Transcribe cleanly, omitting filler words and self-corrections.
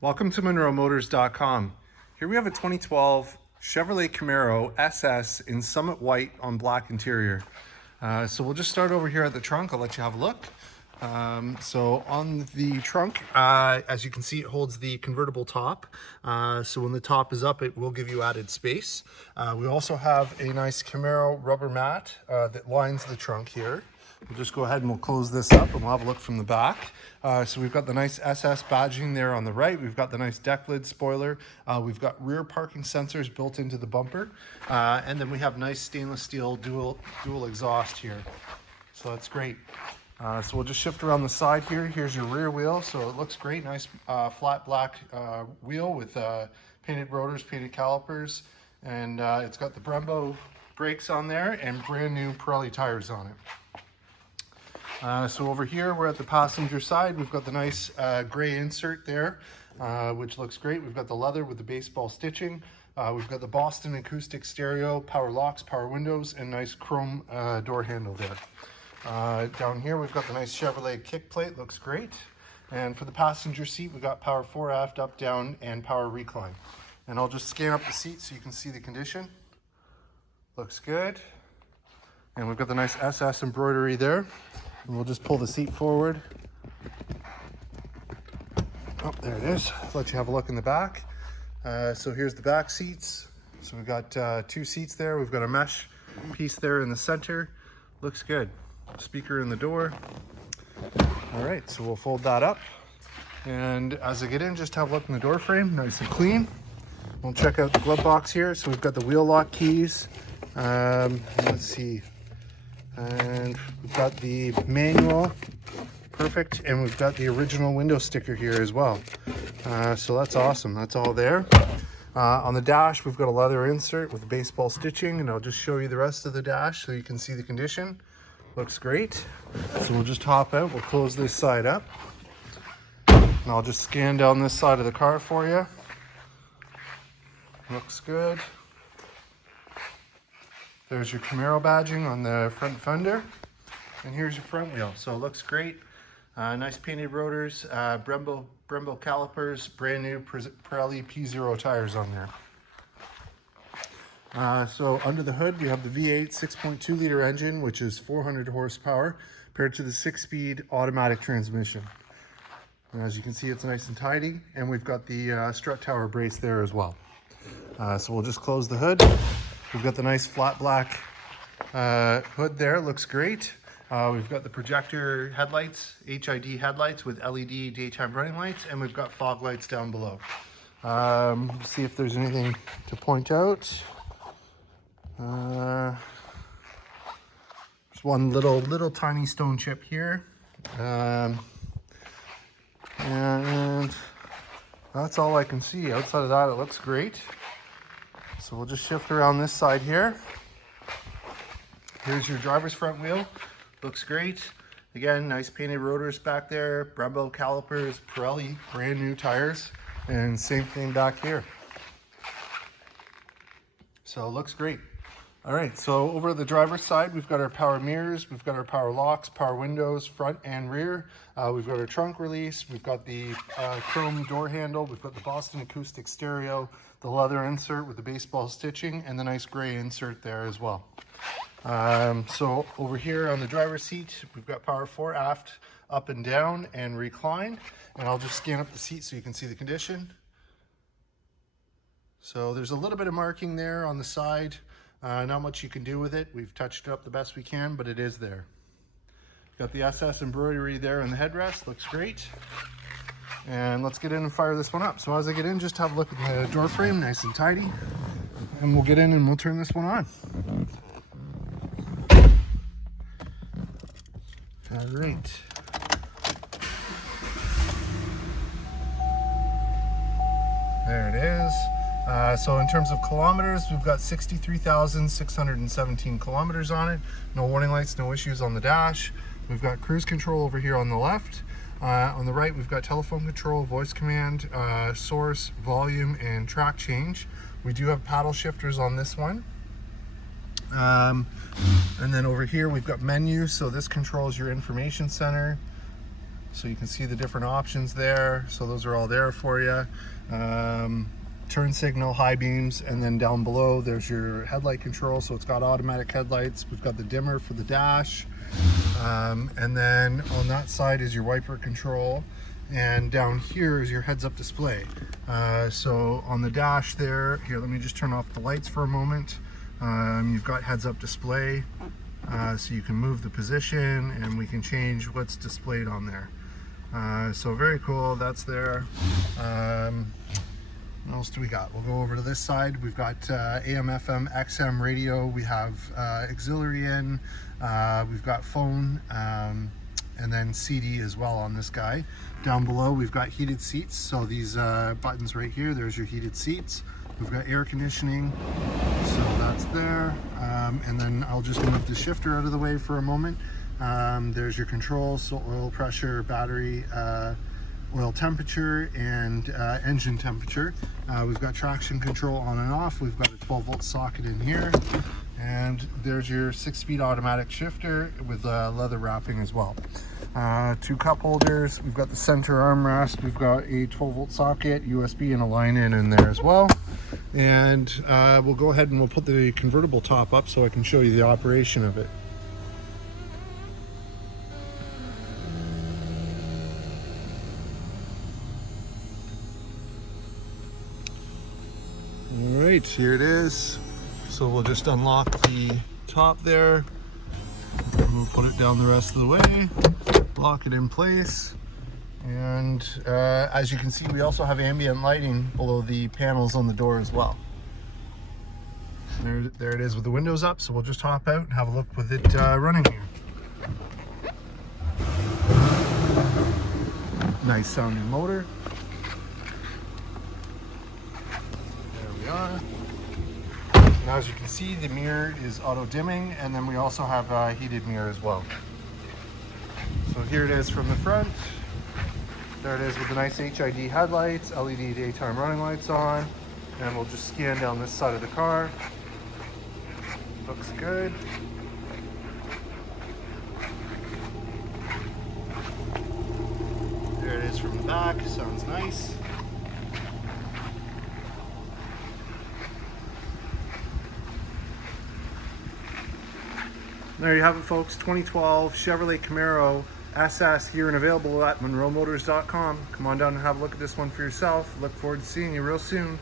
Welcome to MonroeMotors.com. Here we have a 2012 Chevrolet Camaro SS in Summit White on black interior. So we'll just start over here at the trunk. I'll let you have a look. So on the trunk, as you can see, it holds the convertible top. So when the top is up, it will give you added space. We also have a nice Camaro rubber mat that lines the trunk here. We'll just go ahead and we'll close this up and we'll have a look from the back. So we've got the nice SS badging there on the right. We've got the nice deck lid spoiler. We've got rear parking sensors built into the bumper. And then we have nice stainless steel dual exhaust here. So that's great. So we'll just shift around the side here. Here's your rear wheel. So it looks great. Nice flat black wheel with painted rotors, painted calipers. And it's got the Brembo brakes on there and brand new Pirelli tires on it. So over here, we're at the passenger side. We've got the nice gray insert there, which looks great. We've got the leather with the baseball stitching. We've got the Boston acoustic stereo, power locks, power windows, and nice chrome door handle there. Down here, we've got the nice Chevrolet kick plate. Looks great. And for the passenger seat, we've got power fore, aft, up, down, and power recline. And I'll just scan up the seat so you can see the condition. Looks good. And we've got the nice SS embroidery there. And we'll just pull the seat forward. Oh, there it is. Let you have a look in the back. So here's the back seats. So we've got two seats there. We've got a mesh piece there in the center. Looks good. Speaker in the door. All right, so we'll fold that up. And as I get in, just have a look in the door frame. Nice and clean. We'll check out the glove box here. So we've got the wheel lock keys. Let's see. And we've got the manual, perfect, and we've got the original window sticker here as well. So that's awesome, that's all there. On the dash, we've got a leather insert with baseball stitching, and I'll just show you the rest of the dash so you can see the condition. Looks great. So we'll just hop out, we'll close this side up. And I'll just scan down this side of the car for you. Looks good. There's your Camaro badging on the front fender. And here's your front wheel. So it looks great. Nice painted rotors, Brembo calipers, brand new Pirelli P-Zero tires on there. So under the hood, we have the V8 6.2 liter engine, which is 400 horsepower, paired to the 6-speed automatic transmission. And as you can see, it's nice and tidy. And we've got the strut tower brace there as well. So we'll just close the hood. We've got the nice flat black hood there, looks great. We've got the projector headlights, HID headlights with LED daytime running lights, and we've got fog lights down below. See if there's anything to point out. There's one little tiny stone chip here. And that's all I can see. Outside of that, it looks great. So we'll just shift around this side here. Here's your driver's front wheel. Looks great. Again, nice painted rotors back there, Brembo calipers, Pirelli brand new tires, and same thing back here. So it looks great. All right, so over the driver's side, we've got our power mirrors, we've got our power locks, power windows, front and rear. We've got our trunk release, we've got the chrome door handle, we've got the Boston acoustic stereo, the leather insert with the baseball stitching, and the nice gray insert there as well. So over here on the driver's seat, we've got power fore, aft, up and down, and recline. And I'll just scan up the seat so you can see the condition. So there's a little bit of marking there on the side. Not much you can do with it. We've touched it up the best we can, but it is there. Got the SS embroidery there in the headrest, looks great. And let's get in and fire this one up. So as I get in, just have a look at the door frame, nice and tidy. And we'll get in and we'll turn this one on. All right. There it is. So in terms of kilometers, we've got 63,617 kilometers on it. No warning lights, no issues on the dash. We've got cruise control over here on the left. On the right, we've got telephone control, voice command, source, volume, and track change. We do have paddle shifters on this one. And then over here, we've got menus. So this controls your information center. So you can see the different options there. So those are all there for you. Turn signal, high beams, and then down below there's your headlight control. So it's got automatic headlights. We've got the dimmer for the dash. And then on that side is your wiper control. And down here is your heads-up display. So on the dash there, here, let me just turn off the lights for a moment. You've got heads-up display, so you can move the position and we can change what's displayed on there. So very cool, that's there. What else do we got? We'll go over to this side. We've got AM, FM, XM radio. We have auxiliary in. We've got phone, and then CD as well on this guy. Down below, we've got heated seats. So these buttons right here, there's your heated seats. We've got air conditioning, so that's there. And then I'll just move the shifter out of the way for a moment. There's your controls, so oil pressure, battery, oil temperature, and engine temperature. We've got traction control on and off. We've got a 12-volt socket in here. And there's your 6-speed automatic shifter with leather wrapping as well. 2 cup holders. We've got the center armrest. We've got a 12-volt socket, USB, and a line in there as well. And we'll go ahead and we'll put the convertible top up so I can show you the operation of it. All right, here it is. So we'll just unlock the top there. We'll put it down the rest of the way, lock it in place. And as you can see, we also have ambient lighting below the panels on the door as well. There it is with the windows up. So we'll just hop out and have a look with it running here. Nice sounding motor. There we are. Now, as you can see, the mirror is auto dimming, and then we also have a heated mirror as well. So here it is from the front. There it is with the nice HID headlights, LED daytime running lights on, and we'll just scan down this side of the car. Looks good. There it is from the back, sounds nice. There you have it, folks. 2012 Chevrolet Camaro SS here and available at monroemotors.com. Come on down and have a look at this one for yourself. Look forward to seeing you real soon.